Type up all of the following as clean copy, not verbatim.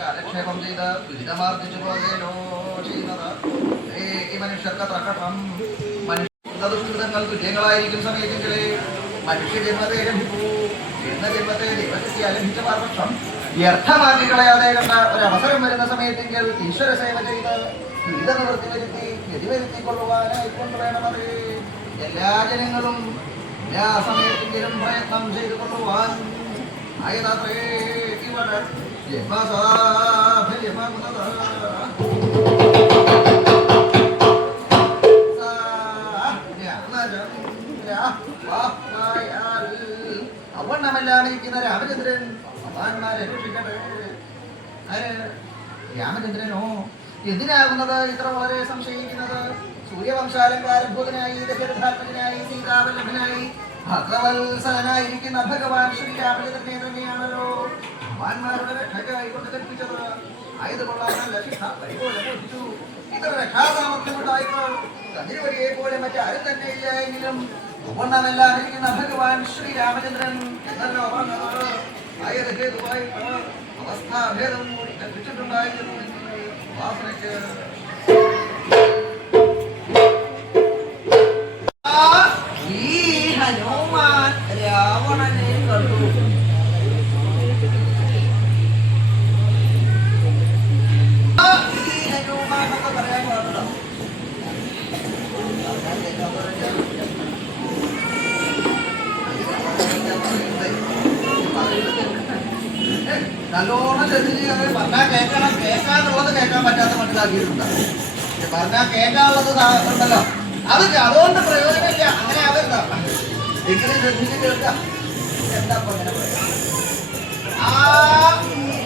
കാലക്ഷേപം ചെയ്ത് ദുരിതമാർജിച്ചു പോകേലോ ചെയ്യുന്നത് ഈ മനുഷ്യർക്ക് പ്രകടം. മനുഷ്യങ്ങൾ തുല്യങ്ങളായിരിക്കും സമയത്തെങ്കിലേ മനുഷ്യ ജന്മത്തെ ലഭിക്കൂ. എന്ന ജന്മത്തെ ദൈവത്തെ അലംഘിച്ച പാർവക്ഷം വ്യർത്ഥമാക്കി കളയാതെ കണ്ട ഒരവസരം വരുന്ന സമയത്തെങ്കിൽ ഈശ്വര സേവ ചെയ്ത് ദുരിത നിവൃത്തി വരുത്തി വ്യതിവരുത്തിക്കൊള്ളുവാനായി കൊണ്ടുവേണമത്. എല്ലാ ജനങ്ങളും എല്ലാ സമയത്തെങ്കിലും പ്രയത്നം ചെയ്തു കൊള്ളുവാൻ ആയതാത്രേ ഇവിടെ ജന്മസാഫല്യമാകുന്നത്. അവണ്ണമെല്ലാം ഇരിക്കുന്ന രാമചന്ദ്രൻ ഭഗവാന്മാരെ രക്ഷിക്കട്ടെ. രാമചന്ദ്രനോ എന്തിനാകുന്നത് ഇത്ര വളരെ സംശയിക്കുന്നത്? സൂര്യവംശാലങ്കാരഭൂതനായി ദശരഥാത്മകനായി സീതാവല്ലഭനായി ഭദ്രവത്സലനായിരിക്കുന്ന ഭഗവാൻ ശ്രീരാമചന്ദ്രനെ തന്നെയാണല്ലോ ഭഗവാന്മാരുടെ രക്ഷയ്ക്കായിക്കൊണ്ട് കൽപ്പിച്ചത്. ആയതുകൊള്ളാമല്ല ശിക്ഷ പരിപോലെ ബോധിച്ചു. ഇത്ര രക്ഷാസാമർഥ്യമുണ്ടായപ്പോൾ കതിരുവടിയെ പോലെ മറ്റാരും തന്നെ ഇല്ല എങ്കിലും ഉപണ്ണമെല്ലാം ഇരിക്കുന്ന ഭഗവാൻ ശ്രീരാമചന്ദ്രൻ എന്നല്ലോ പറഞ്ഞത്. ആയത് ഹേതുവായിട്ട് അവസ്ഥാഭേദം കൂടി കൽപ്പിച്ചിട്ടുണ്ടായിരുന്നു വാസനയ്ക്ക്. ഈ ഹനുമാൻ രാവണനെ കണ്ടു. ഈ ഹനുമാൻ എന്നൊക്കെ പറയാൻ പാടില്ല. നല്ലോണം ചെറിയ പറഞ്ഞാൽ കേൾക്കണം. കേൾക്കാനുള്ളത് കേൾക്കാൻ പറ്റാത്ത മനസ്സിലാക്കിയിട്ടുണ്ട്. പറഞ്ഞാൽ കേൾക്കാനുള്ളത് ഉണ്ടല്ലോ, അത് അതുകൊണ്ട് പ്രയോജനമില്ല. അങ്ങനെ ആവരുതാ. എങ്കിലും ശ്രദ്ധിച്ച് കേൾക്കാം. എന്താ അങ്ങനെ പറയാ? ആ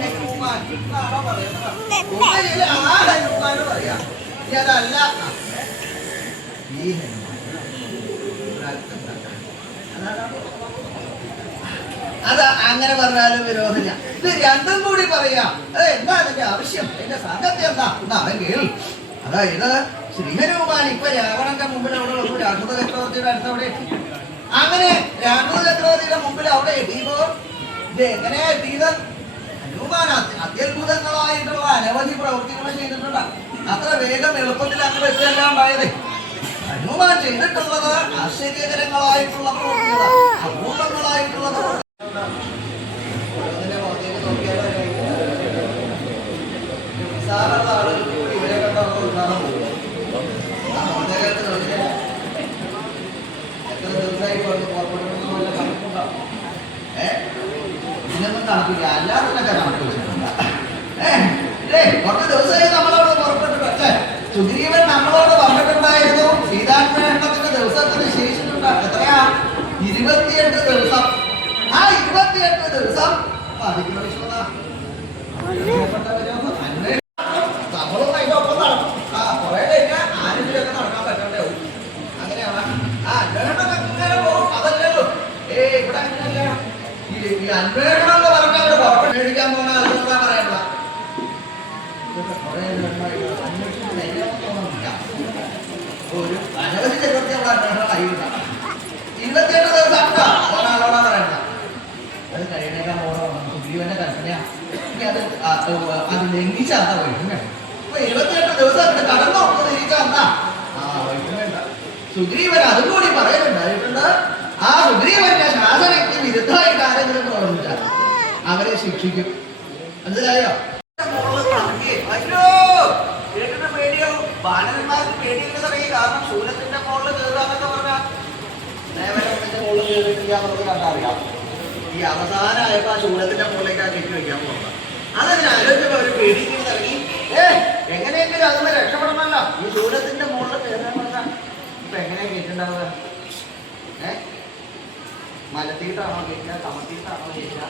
ഹനുമാൻ എന്നാണോ പറയുന്നത്? ആ ഹനുമാൻ പറയാ. ഇനി അതല്ല ഈ അത് അങ്ങനെ പറഞ്ഞാലും വിരോധമില്ല. ഇത് രണ്ടും കൂടി പറയാം. അത് എന്താ അതിന്റെ ആവശ്യം? എന്റെ സംഗതി എന്താ എന്നാണെങ്കിൽ, അതായത് ശ്രീഹനുമാൻ ഇപ്പൊ രാവണന്റെ മുമ്പിൽ അവിടെ വന്നു. രാഘവ ചക്രവർത്തിയുടെ അടുത്തവിടെ എത്തി. അങ്ങനെ രാഘവ ചക്രവർത്തിയുടെ മുമ്പിൽ അവിടെ എത്തിയപ്പോ ഇത് എങ്ങനെയാ എത്തിയത്? ഹനുമാൻ അത്യത്ഭുതങ്ങളായിട്ടുള്ള അനവധി പ്രവൃത്തികൾ ചെയ്തിട്ടുണ്ട്. അത്ര വേഗം എളുപ്പത്തിൽ അങ്ങനെ എത്തിയെല്ലാം ഉണ്ടായത്. ഹനുമാൻ ചെയ്തിട്ടുള്ളത് ആശ്ചര്യകരങ്ങളായിട്ടുള്ള പ്രവൃത്തികൾ, അപൂർവങ്ങളായിട്ടുള്ള പ്രവൃത്തി. ഇതിനൊന്നും കണക്കില്ല. അല്ലാത്തതിനൊക്കെ കണക്ക് വെച്ചിട്ടുണ്ട്. കുറച്ച് ദിവസമായി നമ്മളോട് പുറപ്പെട്ടിട്ടല്ലേ? സുഗ്രീവൻ നമ്മളോട് പറഞ്ഞിട്ടുണ്ടായിരുന്നു സീതാന്വേഷണത്തിന്റെ ദിവസത്തിന് ശേഷിച്ചിട്ടുണ്ട്. എത്രയാ? 28 ദിവസം. ആ 28 ദിവസം അതിനുള്ള വിശ്വത നമ്മളും അതിന്റെ ഒപ്പം നടക്കും. ആ കുറെ കഴിഞ്ഞാൽ ആരെങ്കിലുമൊക്കെ നടക്കാൻ പറ്റണ്ടേ? അങ്ങനെയാണ്. ആ അന്വേഷണം ഇങ്ങനെ പോകും. അതല്ലല്ലോ ഇവിടെ അങ്ങനെയല്ല. ഈ അന്വേഷണം എന്ന് പറഞ്ഞാൽ അവർ പുറപ്പെട്ട് മേടിക്കാൻ പോകുന്ന അതെന്താ പറയണ്ട. ഇതൊക്കെ കുറെ ഒരു അനവധി ചക്രവർത്തി അവിടെ അന്വേഷണം കഴിയുന്നതാണ്. 28 ദിവസം ഒരാളോടാ പറയണ്ട. അത് കഴിയണേക്കാൻ പോകണം. സുഗ്രീവന്റെ കൽപ്പനയാണ്. അത് ലംഘിച്ചാ വൈകുന്നേ. അപ്പൊ 28 ദിവസം കടന്നോ തിരിച്ചാ വൈകുന്നേണ്ട. സുഗ്രീവൻ അതും കൂടി പറയുന്നുണ്ടായിട്ടുണ്ട്. ആ സുഗ്രീവന്റെ ശാസനയ്ക്ക് വിരുദ്ധമായിട്ട് ആരെങ്കിലും പ്രവർത്തിച്ചാൽ അവരെ ശിക്ഷിക്കും. മനസ്സിലായോ? അയ്യോ കേട്ടിട്ട് പേടിയോ? ബാലന്മാർക്ക് പേടിയുള്ള സമയം. കാരണം ശൂലത്തിന്റെ മുകളിൽ കയറാന്നൊക്കെ പറഞ്ഞാൽ മുകളിൽ കയറിയിട്ടില്ല എന്നുള്ളത് കണ്ടറിയാം. ഈ അവസാനമായപ്പോ ആ ശൂലത്തിന്റെ മുകളിലേക്ക് ആ കെട്ടി വെക്കാൻ പോകുന്നത്. അതതിന് ആലോചിച്ചപ്പോ അവര് പേടിക്കുന്നത് ഇറങ്ങി. എങ്ങനെയെങ്കിലും അതിന് രക്ഷപ്പെടണമല്ലോ. ഈ ശൂലത്തിന്റെ മുകളിൽ കയറാൻ പറഞ്ഞാൽ ഇപ്പൊ എങ്ങനെയാ കേട്ടിട്ടുണ്ടാവുക? മലത്തിയിട്ടാണോ കേൾക്കുക? കമത്തിയിട്ടാണോ കേൾക്കുക?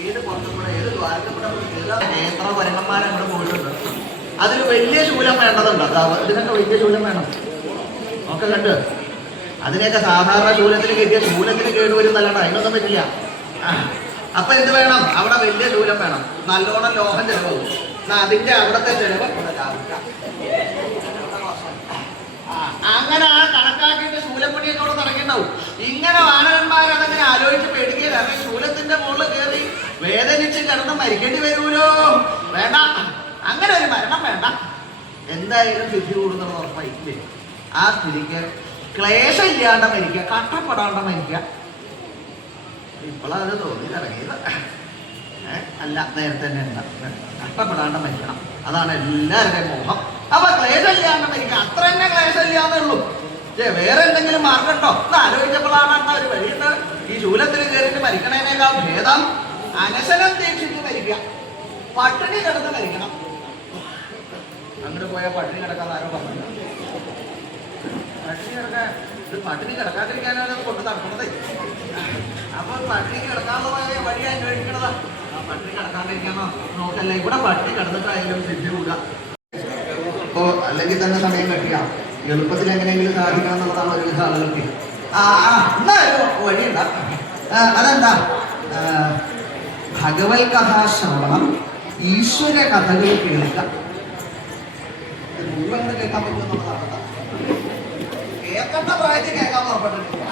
ഏത് പുറത്തുകൂടെ ഏത് ദ്വാരത്തിലൂടെ എത്ര വരങ്ങന്മാരെ നമ്മുടെ മുകളിലുണ്ട്. അതിന് വലിയ ശൂലം വേണ്ടതുണ്ട്. ഇതിനൊക്കെ വലിയ ശൂലം വേണം. ഒക്കെ കണ്ട് അതിനെയൊക്കെ സാധാരണ ശൂലത്തിൽ കയറ്റിയ ശൂലത്തിന് കേടുവരും നല്ലതാണ്. അതിനൊന്നും പറ്റില്ല. അപ്പൊ എന്ത് വേണം? അവിടെ വലിയ ശൂലം വേണം. നല്ലോണം ലോഹം ചെലവാകും. അതിന്റെ അവിടത്തെ ചെലവ് അങ്ങനെ ആ കണക്കാക്കിയിട്ട് ശൂലപ്പണിയൊക്കെ അവിടെ നടക്കേണ്ടാവും. ഇങ്ങനെ വാനരന്മാരെ കിടന്ന് മരിക്കേണ്ടി വരൂലോ. വേണ്ട, അങ്ങനെ ഒരു മരണം വേണ്ട. എന്തായാലും സിദ്ധി കൂടുന്നുള്ള ഉറപ്പായില്ലേ. ആ സ്ഥിതിക്ക് ക്ലേശം ഇല്ലാണ്ട് മരിക്കുക, കഷ്ടപ്പെടാണ്ട് മരിക്കുക. ഇപ്പോഴത് തോന്നി ഇറങ്ങിയത്. അല്ല, നേരത്തെ തന്നെ കഷ്ടപ്പെടാണ്ട് മരിക്കണം, അതാണ് എല്ലാവരുടെയും മോഹം. അപ്പൊ ക്ലേശം ഇല്ലാണ്ട് മരിക്കുക, അത്ര തന്നെ ക്ലേശം ഇല്ലാന്നേ ഉള്ളൂ. വേറെ എന്തെങ്കിലും മാർഗം ഉണ്ടോ എന്ന് ആലോചിച്ചപ്പോഴാണ് എന്താ ഒരു വഴിയുണ്ട്. ഈ ശൂലത്തിൽ കയറിയിട്ട് മരിക്കണേനേക്കാൾ ഭേദം അനശനം ദീക്ഷിച്ച് മരിക്കുക, പട്ടിണി കിടന്ന് മരിക്കണം. അങ്ങോട്ട് പോയാൽ പട്ടിണി കിടക്കാൻ ആരോ പറഞ്ഞു. പട്ടിണി കിടക്കാതിരിക്കാനാണ് കൊണ്ട് നടക്കുന്നത്. അപ്പൊ പട്ടിണി കിടക്കാനുള്ള വഴി അന്വേഷിക്കണതാ. ആ പട്ടിണി കിടക്കാണ്ടിരിക്കാനോ നോക്കല്ല, ഇവിടെ പട്ടിണി കിടന്നിട്ടായാലും സിദ്ധി കൂടുക. അപ്പോ അല്ലെങ്കിൽ തന്നെ സമയം കെട്ടിയ എളുപ്പത്തിൽ എങ്ങനെയെങ്കിലും സാധിക്കണം എന്നുള്ളതാണ് ഒരുവിധ ആളുകൾക്ക്. എന്നാ ഒരു വഴിയുണ്ട. അതെന്താ? ഭഗവത് കഥാശ്രവണം, ഈശ്വര കഥകൾ കേൾക്കുക. മുഴുവൻ കേൾക്കാൻ പറ്റുമെന്നുള്ളതാണ്. കേൾക്കേണ്ട പ്രായത്തിൽ കേൾക്കാൻ പുറപ്പെട്ടിട്ടില്ല.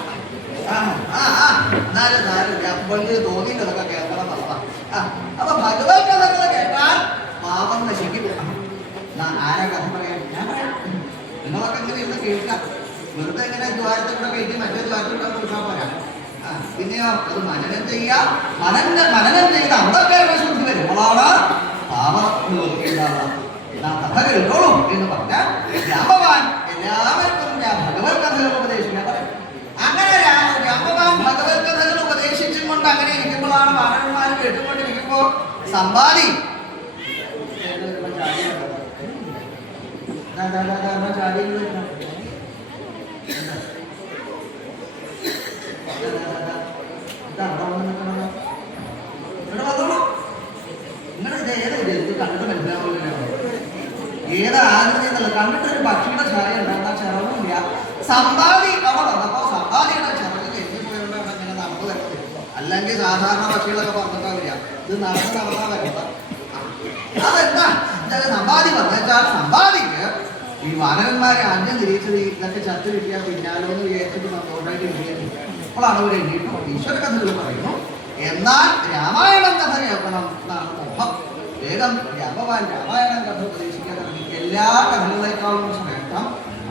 എന്നാലും തോന്നിയിട്ട് അതൊക്കെ കേൾക്കണം എന്നുള്ളതാണ്. അപ്പൊ ഭഗവത് കഥകൾ കേട്ടാൽ പാപം നശിക്കും. ആരാ കഥ പറയാൻ? ഞാൻ പറയാം. നിങ്ങളൊക്കെ ഇങ്ങനെ ഇവിടെ കേൾക്കാം. വെറുതെ ഇങ്ങനെ ദ്വാരത്തിലൂടെ കയറ്റി മറ്റേ ദ്വാരത്തിലൂടെ നോക്കാൻ പോരാ. പിന്നെയോ അത് മനനം ചെയ്യാം. മനനം ചെയ്ത് അവിടെയൊക്കെ ശുദ്ധി വരുമ്പോഴാണ് പാപം ഉണ്ടാവുക. കഥ കേട്ടോളൂ എന്ന് പറഞ്ഞാൽ രാമവാൻ എല്ലാവർക്കും ഞാൻ ഭഗവത് കഥകൾ ഉപദേശിക്കാൻ പറയും. അങ്ങനെ രാമവാൻ ഭഗവത് കഥകൾ ഉപദേശിച്ചും കൊണ്ട് അങ്ങനെ ഇരിക്കുമ്പോഴാണ് വാനരന്മാർ കേട്ടുകൊണ്ടിരിക്കുമ്പോ സമ്പാദി ഏത് ആകൃതി കണ്ടിട്ട് ഒരു പക്ഷിയുടെ ഛായ ഉണ്ടാകുന്ന ചിറവില്ല. സമ്പാദി അവിടെ വന്നപ്പോ സമ്പാദിയുടെ ചിറകിൽ എത്തിപ്പോയുള്ള ഇങ്ങനെ നടന്നു വരുന്നത്. അല്ലെങ്കിൽ സാധാരണ പക്ഷികളൊക്കെ പറഞ്ഞിട്ടാവില്ല, ഇത് നടന്നാ വരുന്നത്. അതെന്താ സമ്പാദി പറഞ്ഞാൽ സമ്പാദിക്ക് ഈ വാനരന്മാരെ അന്യം തിരിച്ചത് ഇതൊക്കെ ചത്തു കിട്ടിയാൽ പിന്നാലോ എന്ന് വിചാരിച്ചിട്ട് സന്തോഷമായിട്ട് ഇരിക്കുന്നു. അപ്പോഴാണ് അവർ എണ്ണീട്ടോ ഈശ്വര കഥകൾ പറയുന്നു. എന്നാൽ രാമായണം കഥ കേൾക്കണം എന്നാണ് മോഹം. വേഗം രാമവാൻ രാമായണം കഥ ഉപദേശിക്കാൻ തുടങ്ങി. എല്ലാ കഥകളെക്കാളും ശ്രേഷ്ഠം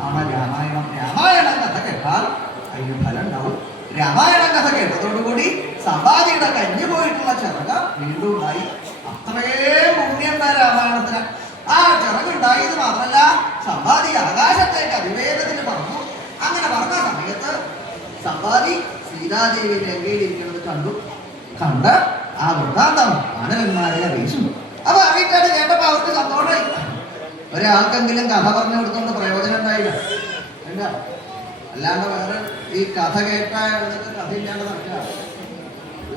ആണ് രാമായണം. രാമായണം കഥ കേട്ടാൽ അതിന് ഫലം ഉണ്ടാവും. രാമായണം കഥ കേട്ടതോടുകൂടി സമ്പാദിയുടെ കഞ്ഞു പോയിട്ടുള്ള ചിറക് വീണ്ടും ഉണ്ടായി. അത്രയും പുണ്യം രാമായണത്തിന്. ആ ചിറകുണ്ടായത് മാത്രമല്ല, സമ്പാദി ആകാശത്തേക്ക് അതിവേഗത്തിന് പറഞ്ഞു. അങ്ങനെ പറഞ്ഞ സമയത്ത് സമ്പാദി സീതാദേവി ലങ്കയിലിരിക്കുന്നത് കണ്ട് ആ വൃത്താന്തം വാനരന്മാരെ അറിയിച്ചു. അപ്പൊ അറിയിട്ടാണ് കേട്ടപ്പോ അവർക്ക് സന്തോഷമായി. ഒരാൾക്കെങ്കിലും കഥ പറഞ്ഞു കൊടുത്തോണ്ട് പ്രയോജനം ഉണ്ടായില്ല. എന്താ അല്ലാണ്ട് വേറെ ഈ കഥ കേട്ടാൽ കഥ ഇല്ലാണ്ട് നടക്കുക.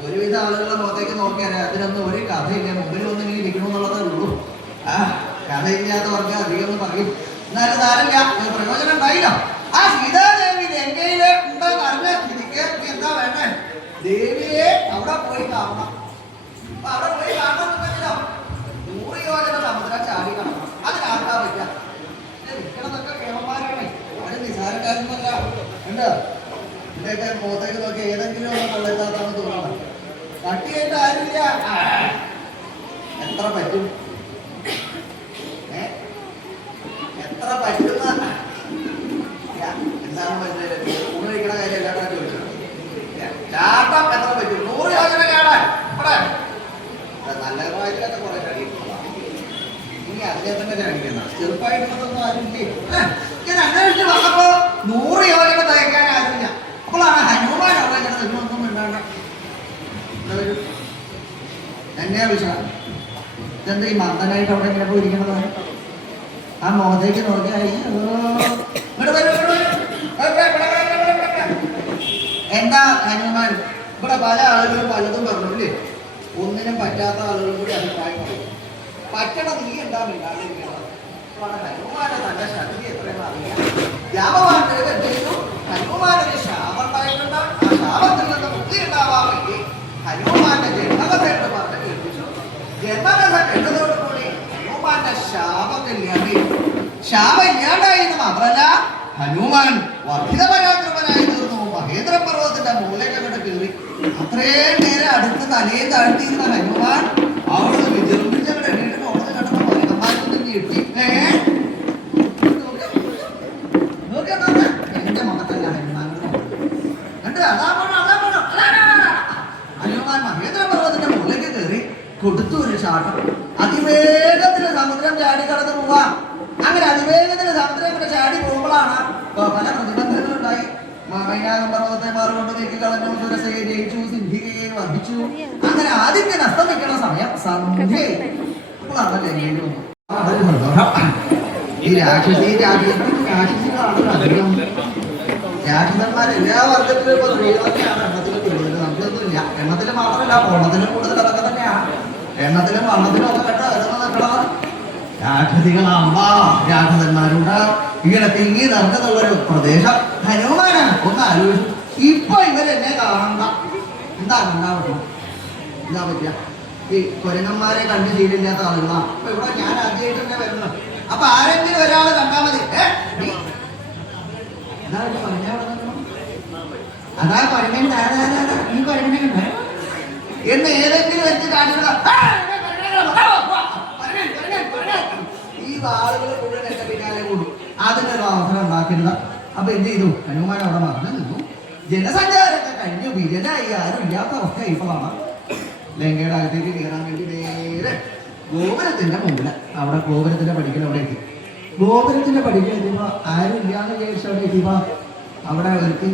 ഒരുവിധ ആളുകളുടെ മുഖത്തേക്ക് നോക്കിയാൽ അതിനൊന്നും ഒരു കഥയില്ല, മുമ്പിൽ ഒന്നും ഇങ്ങനെ ഇരിക്കണമെന്നുള്ളതേ ഉള്ളൂ. കഥയില്ലാത്ത പറഞ്ഞാൽ അധികം ഒന്ന് പറയും. എന്നാലും താരല്ല, പ്രയോജനം ഉണ്ടായില്ല. ആ സീതാദേവി ലങ്കയില് ഉണ്ടെന്ന് അറിഞ്ഞ സ്ഥിതിക്ക് എന്താ വേണ്ടേ? ദേവിയെ അവിടെ പോയി കാണണം. അപ്പൊ അവിടെ പോയി കാണണമെന്നുണ്ടെങ്കിലോ 100 യോജന സമുദ്രം ചാടി കാണണം. അതിനാർക്കാ പറ്റുക? നിൽക്കണതൊക്കെ കേവന്മാരാണ്, അവിടെ നിസാരക്കാരൊന്നുമല്ല. ഉണ്ട് ഇതിന്റെയൊക്കെ മുഖത്തേക്ക് നോക്കി ഏതെങ്കിലും ഒന്ന് കൊള്ളെത്താത്താന്ന് തോന്നണം. കട്ടിയായിട്ട് ആരുമില്ല. എത്ര പറ്റും? എത്ര പറ്റുന്ന എന്താണ് പറ്റുന്നത്? ഊണ് കഴിക്കണ കാര്യം എല്ലാവരും ചോദിച്ചത്. ചാട്ടം എത്ര പറ്റും? 100 യോജന ചാടാൻ ഇവിടെ നല്ല കാര്യത്തിലൊക്കെ കുറെ കഴിക്കുന്നതാണ്. ഇനി അതിനെ തന്നെ കഴിക്കുന്ന ചെറുപ്പായിട്ടുള്ളതൊന്നും ആരുമില്ലേ. ഞാൻ അന്വേഷിച്ച് വന്നപ്പോ 100 യോജന തയ്ക്കാൻ ആരുമില്ല. അപ്പോഴാണ് ഹനുമാൻ അവിടെ ഇങ്ങനെ നിന്നൊന്നും ഉണ്ടാകണം. എന്നെയാ വിഷയം. ഇതെന്താ ഈ മന്ദനായിട്ട് അവിടെ ഇങ്ങനെ പോയിരിക്കണത്? ആ മോതയ്ക്ക് നോക്കിയാൽ എന്താ ഹനുമാൻ? ഇവിടെ പല ആളുകളും പലതും പറഞ്ഞില്ലേ. ഒന്നിനും പറ്റാത്ത ആളുകളും കൂടി അഭിപ്രായം പറയും. പറ്റണ നീ എന്താ മിണ്ടാതിരിക്കണം. ഹനുമാന്റെ തന്റെ ശക്തി എത്രയെന്ന് അറിയാം. രാമവാന്റെ എന്തെങ്കിലും ഹനുമാനൊരു ശാപം ഉണ്ടായിട്ടുണ്ട്. ആ ശാപത്തിൽ നിന്ന് മുക്തി ഉണ്ടാവാൻ വേണ്ടി ഹനുമാന്റെ ജന്മകഥ എന്ന് പറഞ്ഞ് കേൾപ്പിച്ചു. ജന്മകഥ കേട്ടതോടുകൂടി ഹനുമാന്റെ ശാപം ഇല്ലാണ്ടായി എന്ന് മാത്രമല്ല, ഹനുമാൻ വർദ്ധിത പരാക്രമനായി തീർന്നു. മഹേന്ദ്ര പർവ്വതത്തിന്റെ മൂലക്കങ്ങോട്ട് കയറി. അത്രയും നേരം അടുത്ത് തലയും താഴ്ത്തിയിരുന്ന ഹനുമാൻ അവിടെ വിജൃംഭിച്ചവരെ എണീറ്റ് അവിടെ കിടന്ന മരക്കന്മാരൊന്നും ഞെട്ടി. എന്റെ മുഖത്തല്ല ഹനുമാൻ മഹേന്ദ്രപർവ്വതത്തിന്റെ മുകളിലേക്ക് കയറി കൊടുത്തു ഒരു ചാട്ടം. അതിവേഗത്തിൽ സമുദ്രം ചാടി കടന്നു പോവാം. അങ്ങനെ അതിവേഗത്തിൽ സമുദ്രം കൂടെ ചാടി പോകുമ്പോഴാണ് പല പ്രതിബന്ധങ്ങളുണ്ടായി. വൈനാകം പർവ്വതത്തെ മാറുകൊണ്ട് നീക്കിക്കളഞ്ഞു, സുരസയെ ജയിച്ചു, സിന്ധികയെ വധിച്ചു. അങ്ങനെ ആദ്യം അസ്തമിക്കുന്ന സമയം സന്ധ്യയായി. അപ്പോഴാണ് ലങ്കയിൽ വന്നു. ഈ രാക്ഷസികളാണ് അധികം. രാക്ഷസന്മാർ എല്ലാ വർഗത്തിലും ഇപ്പൊ സ്ത്രീകളൊക്കെയാണ് എണ്ണത്തിൽ കൂടുതൽ. നമുക്കൊന്നുമില്ല. എണ്ണത്തിൽ മാത്രമല്ല, പൊണ്ണത്തിലും കൂടുതൽ അതൊക്കെ തന്നെയാണ്. എണ്ണത്തിലും വണ്ണത്തിലും ഒക്കെ കെട്ട വരുന്നത് രാക്ഷസികളാമ്പ രാക്ഷസന്മാരുണ്ട്. ഇങ്ങനെ തിങ്ങി നടക്കുന്നുള്ളൊരു പ്രദേശം. ഹനുമാനാണ് ഒന്ന് ആലോചിച്ചു. ഇപ്പൊ ഇവരെന്നെ കാണണ്ട. എന്താ ഉണ്ടാവണം? എന്താ പറ്റിയ ഈ കൊരങ്ങന്മാരെ കണ്ടു ശീലമില്ലാത്ത ആളുകളാ. അപ്പൊ ഇവിടെ ഞാൻ ആദ്യമായിട്ട് തന്നെ വരുന്നത്. അപ്പൊ ആരെങ്കിലും ഒരാള് കണ്ടാൽ മതി. അതാ കൊരങ്ങൻ ഈ കൊരങ്ങനുണ്ട് എന്ന് ഏതെങ്കിലും വെച്ച് കാണിക്കുക. ഈ ആളുകൾ മുഴുവൻ എന്റെ പിന്നാലെ കൂടും. അതിനൊരു അവസരം ഉണ്ടാക്കരുത്. അപ്പൊ എന്ത് ചെയ്തു? ഹനുമാൻ അവിടെ മറന്നു നിന്നു. ജനസഞ്ചാരമൊക്കെ കഴിഞ്ഞു. വിജനായി ആരും ഇല്ലാത്ത അവസ്ഥ ഇപ്പോഴാണ്. ലങ്കയുടെ അകത്തേക്ക് കയറാൻ വേണ്ടി നേരെ ഗോപുരത്തിന്റെ മുമ്പില്, അവിടെ ഗോപുരത്തിന്റെ പടിക്കൽ അവിടെ എത്തി. ഗോപുരത്തിന്റെ പടിക്കൽ എത്തിയപ്പോ ആരും ഇല്ലാന്ന് വിചാരിച്ചു അവിടെ എത്തിയപ്പോ അവിടെ ഒരുത്തി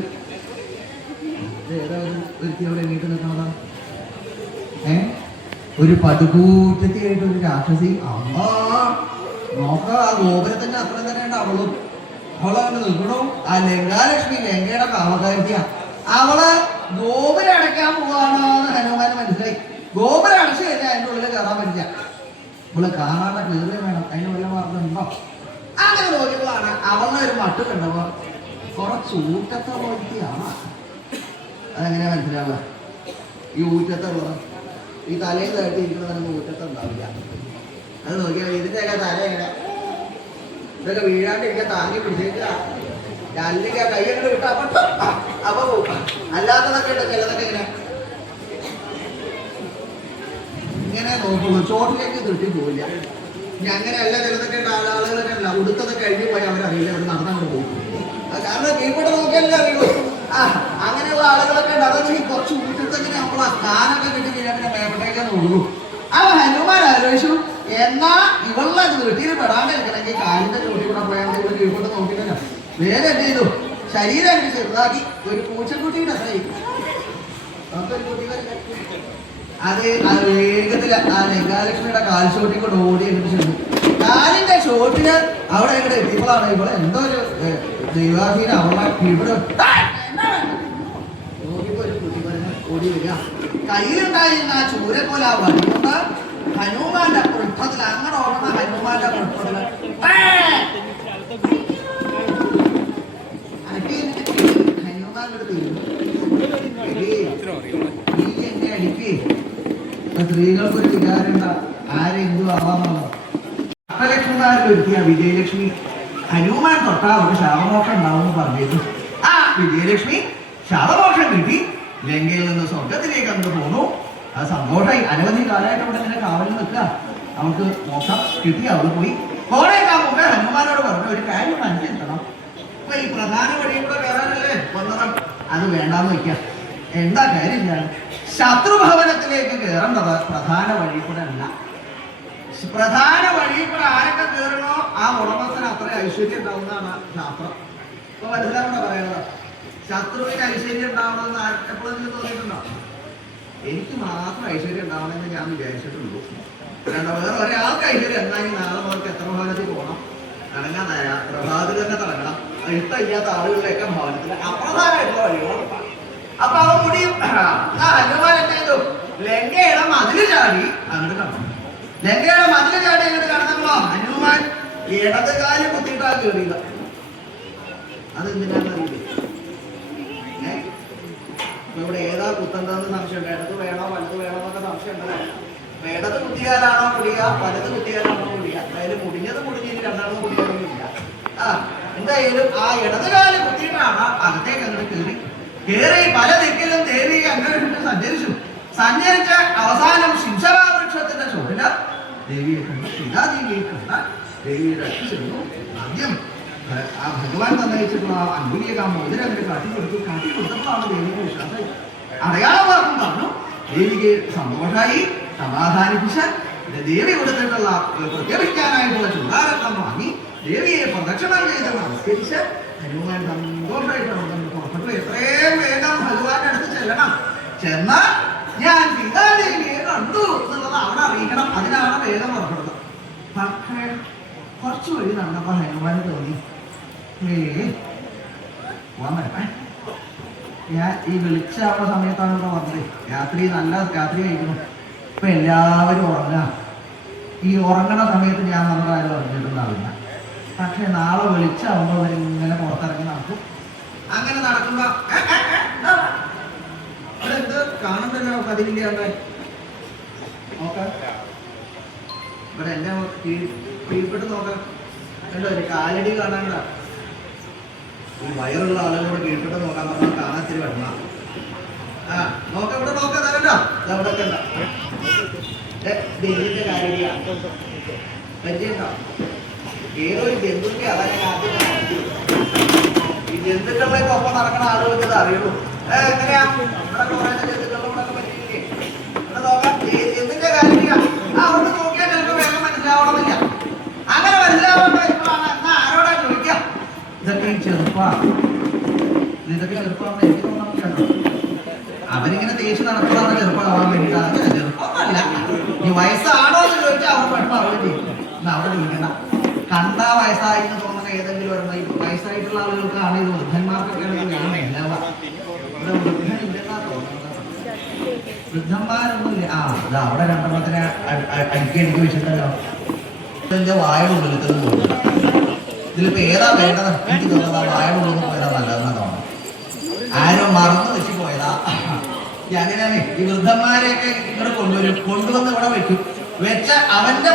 അവിടെ എണീറ്റ് നിൽക്കണതാ. ഒരു പടുകൂറ്റത്തിയായിട്ട് ഒരു രാക്ഷസി. അമ്മ നോക്ക, ആ ഗോപുരത്തിന്റെ അത്ര തന്നെയുണ്ട് അവളും. അവളങ്ങനെ നിൽക്കണു. ആ ലങ്കാലക്ഷ്മി ലങ്കയുടെ കാമകാരിയാ. അവള് ഗോപുരം അടയ്ക്കാൻ പോവാണെന്ന് ഹനുമാന് മനസ്സിലായി. ഗോപുരം അടച്ചു കഴിഞ്ഞാൽ അതിൻ്റെ ഉള്ളിൽ കയറാൻ പറ്റില്ല. ഇവള് കാണാതെ കയറുകയും വേണം. അതിന് വല്ല മാർഗമുണ്ടോ? അങ്ങനെ നോക്കിയപ്പോഴാണ് അവളുടെ ഒരു മട്ട് കണ്ടപ്പോ കുറച്ച് ഊറ്റത്തെ പോലെയാണ്. അതെങ്ങനെയാ മനസ്സിലാവുക? ഈ ഊറ്റത്തെ ഉള്ളത് ഈ തലയിൽ തട്ടിയിരിക്കുന്നതൊന്നും ഊറ്റത്തെ ഉണ്ടാവില്ല. അത് നോക്കിയാൽ ഇതിൻ്റെയൊക്കെ തല എങ്ങനെ ഇതൊക്കെ വീഴാണ്ടിരിക്കാൻ താങ്ങി പിടിച്ചേക്കുക. അല്ലെങ്കിൽ ആ കൈയ്യൊക്കെ വിട്ട അപ്പൊ പോകും. അല്ലാത്തതൊക്കെ ഉണ്ട് ചിലതൊക്കെ ഇങ്ങനെ നോക്കുള്ളൂ. ചോട്ടിലേക്ക് തിട്ടി പോവില്ല. ഇനി അങ്ങനെയല്ല ചിലതൊക്കെ ഉണ്ട്. ആളുകളൊക്കെ അല്ല ഉടുത്തതൊക്കെ കഴിഞ്ഞു പോയി അവരറിയില്ല. അവർ നടന്നങ്ങോട്ട് പോകും. കാരണം കീഴ്പോട്ട് നോക്കിയാലേ അറിയുള്ളൂ. അങ്ങനെയുള്ള ആളുകളൊക്കെ ഉണ്ട്. അതൊക്കെ ഈ കുറച്ച് ഊറ്റത്തെങ്ങനെ നമ്മൾ ആ സ്ഥാനമൊക്കെ കിട്ടി കഴിഞ്ഞാൽ പിന്നെ മേപ്പട്ടേക്കാന്ന് ഉള്ളൂ. ആ ഹനുമാൻ ആലോചിച്ചു, എന്നാ ഇവളുടെ വീട്ടിൽ പെടാണ്ടിരിക്കണമെങ്കിൽ കാലിന്റെ ചോട്ടി കൂടെ പോയാൽ ഇവിടെ കീഴ്പോട്ട് നോക്കിയിട്ടല്ലോ. വേറെ എന്ത് ചെയ്തു? ശരീരം എനിക്ക് ചെറുതാക്കി ഒരു പൂച്ചക്കുട്ടിയുടെ അത്രയും അത് വേഗത്തിൽ ആ ലങ്കാലക്ഷ്മിയുടെ കാൽ ചോട്ടി കൊണ്ട് ഓടി എന്നിട്ട് ചെന്നു. കാലിന്റെ ചോട്ടിന് അവിടെ ഇവിടെ എത്തിയപ്പോഴാണ് ഇവിടെ എന്തോ ഒരു ദൈവാധീനം അവളെ ഇവിടെ നോക്കിയപ്പോ ഒരു കുട്ടി പറഞ്ഞ് ഓടി വരിക. കയ്യിലുണ്ടായിരുന്ന ആ ചൂരക്കോല വടികൊണ്ട് ഹനുമാന്റെ പുഷ്പത്തിൽ അങ്ങനെ ഓടുന്ന ഹനുമാന്റെ പുഷ്പത്തില് സ്ത്രീകൾക്കൊരു വികാരമുണ്ട ആരെ എന്തു ആവാന്നുള്ളത്. അഷ്ടലക്ഷ്മിമാരിൽ ഒരുത്തിയ വിജയലക്ഷ്മി ഹനുമാൻ തൊട്ടാ ഒരു ശാപമോക്ഷം ഉണ്ടാവും എന്ന് പറഞ്ഞിരുന്നു. ആ വിജയലക്ഷ്മി ശാപമോക്ഷം കിട്ടി. ലങ്കയിൽ നിന്ന് സ്വർഗത്തിലേക്ക് അങ്ങോട്ട് പോന്നു. അത് സന്തോഷമായി. അനവധി കാലമായിട്ട് അവിടെ ഇങ്ങനെ കാവലിൽ നിൽക്കുക. നമുക്ക് മോക്ഷം കിട്ടി. അവിടെ പോയി കോടേക്കാ മുമ്പേ ഹനുമാനോട് പറഞ്ഞു, ഒരു കാര്യം മനസ്സിലെത്തണം. ഇപ്പൊ ഈ പ്രധാന വഴിയും കൂടെ കയറാനല്ലേ വന്നത്. അത് വേണ്ടാന്ന് വയ്ക്കാം. എന്താ കാര്യം? ഞാൻ ശത്രുഭവനത്തിലേക്ക് കയറേണ്ടത് പ്രധാന വഴി കൂടെ അല്ല. പ്രധാന വഴി കൂടെ ആരൊക്കെ കയറണോ ആ ഉടമസ്ഥന് അത്ര ഐശ്വര്യം ഉണ്ടാവുന്നതാണ് ശാസ്ത്രം. ഇപ്പൊ മനസ്സിലാവണോ പറയുന്നത്? ശത്രുവിന് ഐശ്വര്യം ഉണ്ടാവണമെന്ന് എപ്പോഴെങ്കിലും തോന്നിയിട്ടുണ്ടോ? എനിക്ക് മാത്രം ഐശ്വര്യം ഉണ്ടാവണമെന്ന് ഞാൻ വിചാരിച്ചിട്ടുള്ളൂ. വേറെ ഒരാൾക്ക് ഐശ്വര്യം എന്നാലും നാളെ മുതൽക്ക് എത്ര ഭവനത്തിൽ പോകണം, ഇറങ്ങാൻ പ്രഭാതത്തിൽ തന്നെ തുടങ്ങണം. ഇഷ്ടമില്ലാത്ത ആളുകളുടെയൊക്കെ ഭവനത്തിൽ അപ്രധാനമായിട്ടുള്ള വഴികളാണ്. അപ്പൊ അവൻ മുടിയും ഹനുമാൻ എന്ത് ചെയ്തു? ലങ്കയുടെ മതില് ചാടി അങ്ങോട്ട് കടന്നു. ലങ്കയുടെ മതില് ചാടി അങ്ങോട്ട് കടന്നപ്പോഴോ ഹനുമാൻ ഇടതുകാല് കുത്തിയിട്ടാ കയറിയില്ല. അതെന്തിനാണെന്ന് അറിയില്ലേ? ഇവിടെ ഏതാ കുത്തേണ്ടതെന്ന് സംശയമുണ്ട്. ഇടത് വേണോ വലത് വേണോ എന്നൊക്കെ സംശയമുണ്ടല്ലോ. ഇടത് കുത്തിയാലാണോ മുടിയ, വലത് കുത്തിയാലാണോ മുടിയ? അതായത് മുടിഞ്ഞത് മുടിഞ്ഞിട്ട് രണ്ടാമത് കുത്തിയാലൊന്നുമില്ല. എന്തായാലും ആ ഇടതുകാല് കുത്തിയിട്ടാണ് അകത്തേക്ക് അങ്ങോട്ട് കയറി പല ദിക്കിലും ദേവി അന്വേഷിച്ച് സഞ്ചരിച്ചു. സഞ്ചരിച്ച് അവസാനം ശിംശഭാവൃക്ഷത്തിന്റെ പോയിട്ട് ദേവിയെ കണ്ട് സീതാദേവിയെ കണ്ട ദേവിയുടെ അടുത്ത് ചെന്നു. ആദ്യം ആ ഭഗവാൻ നിർണയിച്ചിട്ടുള്ള ആ അങ്കുലിയെ മോതിരം അങ്ങനെ കാട്ടിക്കൊടുത്തപ്പോഴാണ് ദേവിക്ക് വിശ്വാസം അടയാളമാക്കും പറഞ്ഞു. ദേവിക്ക് സന്തോഷമായി, സമാധാനിപ്പിച്ച് ദേവി കൊടുത്തിട്ടുള്ള പ്രഖ്യാപിക്കാനായിട്ടുള്ള ചൂടാരത്നം വാങ്ങി ദേവിയെ പ്രദക്ഷിണം ചെയ്ത് നമസ്കരിച്ച് ഹനുമാൻ സന്തോഷമായിട്ട് പുറപ്പെട്ടു. എത്രയും വേഗം ഭഗവാന്റെ അടുത്ത് ചെല്ലണം. ചെന്നാൽ ഞാൻ സീതാദേവിയെ കണ്ടു എന്നുള്ളത് അവിടെ അറിയിക്കണം. അതിനാണ് വേഗം പുറപ്പെടുന്നത്. പക്ഷേ കുറച്ചു വഴി നടന്നപ്പോ ഹനുമാന് തോന്നി, പോവാൻ പറ്റേ, ഞാൻ ഈ വിളിച്ചാവുന്ന സമയത്താണ് ഇവിടെ വന്നത്. രാത്രി നല്ല രാത്രി കഴിക്കുന്നു. ഇപ്പൊ എല്ലാവരും ഉറങ്ങാം. ഈ ഉറങ്ങണ സമയത്ത് ഞാൻ നമ്മുടെ ആരും അറിഞ്ഞിട്ടുണ്ടാവില്ല. പക്ഷെ നാളെ വിളിച്ചാവുമ്പോൾ അവരിങ്ങനെ പുറത്തിറങ്ങി നടക്കും. അങ്ങനെ നടക്കുമ്പോ ഇവിടെ എന്ത് കാണണ്ടല്ലോ പതിവില്ലാണ്ട് നോക്കാം. ഇവിടെ എന്നെ കീഴ്പ്പെട്ട് നോക്കാം. കണ്ടോ ഒരു കാലടി കാണാണ്ട. ഈ വയറുള്ള ആളുകളോട് കീഴ്പ്പെട്ട് നോക്കാൻ പറഞ്ഞാൽ കാണാൻ ഇത്തിരി വെണ്ണ. ആ നോക്കാം, ഇവിടെ നോക്കാം. അതല്ലോ അവിടെ കണ്ട ദൈവത്തിന്റെ കാര്യം പരിചയണ്ടോ? ഏതോ ഒരു ജന്തുക്കളെ അതാണ് ആദ്യം. ഈ ജന്തുക്കളിലേക്ക് ഒപ്പം നടക്കുന്ന ആളുകൾക്ക് ഇത് അറിയുള്ളൂ. എങ്ങനെയാ ഇവിടെ കുറെ ജന്തുക്കളോടൊക്കെ പറ്റിയില്ലേ? ഇവിടെ നോക്കാം. ജന്തുന്റെ കാര്യം അവിടെ നോക്കിയാൽ ചിലപ്പോൾ വേഗം മനസ്സിലാവണമെന്നില്ല. അങ്ങനെ മനസ്സിലാവേണ്ട വരുമ്പോഴാണ് എന്നാ ആരോടാ ചോദിക്കാം. ഇതൊക്കെ ചെറുപ്പമാണ്. ഇതൊക്കെ ചെറുപ്പമാണെന്ന് എനിക്ക് തോന്നുന്നുണ്ടോ? അവരിങ്ങനെ തേച്ച് നടക്കുന്നതാണ് ചെറുപ്പമാവാൻ വേണ്ടിയിട്ടാണ്. അങ്ങനെ ചെറുപ്പമൊന്നുമല്ല. ഈ വയസ്സാണോ എന്ന് ചോദിച്ചാൽ അവർ പെട്ടെന്ന് അവിടെ ചെയ്യും. എന്നാ അവിടെ ചോദിക്കണ്ട. കണ്ടാ വയസ്സായി എന്ന് തോന്നുന്ന ഏതെങ്കിലും ഒരെണ്ണം ഈ വയസ്സായിട്ടുള്ള ആളുകൾക്കാണ് ഇത്. വൃദ്ധന്മാർക്കൊക്കെയാണ് ഞാൻ ഇല്ലാവ. ഇവിടെ വൃദ്ധനില്ലെന്നാ തോന്നുന്നത്. വൃദ്ധന്മാരൊന്നുമില്ല. ആ ഇത് അവിടെ രണ്ടെണ്ണത്തിനെ അടുക്കി വെച്ചിട്ടല്ലോ. ഇതിന്റെ വായുടെ ഉള്ളിൽ തോന്നുന്നു. ഇതിലിപ്പോ ഏതാ വേണ്ടത്? എനിക്ക് തോന്നുന്നത് ആ വായുടെ ഉള്ളിൽ പോയതാ നല്ലതെന്നാ തോന്നുന്നു. ആരോ മറന്നു വെച്ച് പോയതാ. അങ്ങനെയാണ് ഈ വൃദ്ധന്മാരെയൊക്കെ ഇവിടെ കൊണ്ടുവരും. കൊണ്ടുവന്ന് ഇവിടെ വെക്കും. വെച്ച് അവനവന്റെ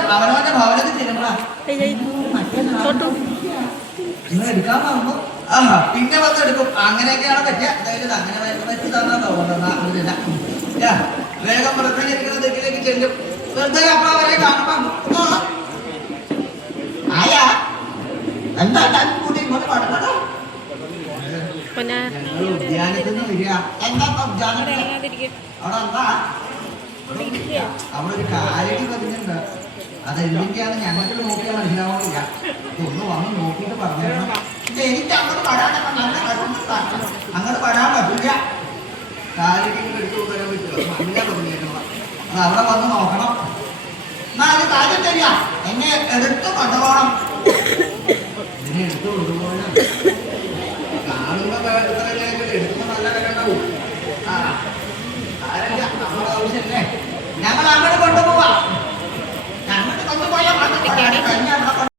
ഭവനത്തിൽ ചെല്ലുമ്പോഴാ നിങ്ങൾ എടുക്കാൻ പറഞ്ഞു. ആഹാ പിന്നെ വന്നെടുക്കും. അങ്ങനെയൊക്കെയാണ് പറ്റുക. അതായത് അങ്ങനെ വെച്ച് തന്നാ തോന്നുന്നില്ല. വേഗം വൃദ്ധനിരിക്കുന്ന ദിക്കിലേക്ക് ചെല്ലും. വൃദ്ധ അപ്പൊ അവരെ കാണുമ്പോ ആയാ എന്താ കൂട്ടി ഇങ്ങോട്ട് പാടുന്നത്? ഞങ്ങൾ ഉദ്യാനത്തിൽ നിന്ന് വരിക. എന്താ ഉദ്യാനത്തിൽ അവിടെ എന്താ? അവിടെ ഒരു കാലടി പതിഞ്ഞുണ്ട്. അത് എന്തിൻ്റെയാന്ന് ഞങ്ങൾക്ക് നോക്കിയാൽ മനസ്സിലാവുന്നില്ല. ഒന്ന് വന്ന് നോക്കിയിട്ട് പറഞ്ഞേക്കണം. എനിക്ക് അങ്ങോട്ട് പടാനൊക്കെ നല്ല കഴിവുണ്ടാക്കണം. അങ്ങോട്ട് പടാൻ പറ്റില്ല. കാലടി എടുത്ത് കൊണ്ടുവരാൻ പറ്റില്ല. നല്ല പതിഞ്ഞേക്കണം. അത് അവിടെ വന്ന് നോക്കണം. എന്നാ അത് കാര്യം തരിക. എന്നെ എടുത്ത് കൊണ്ടുപോകണം.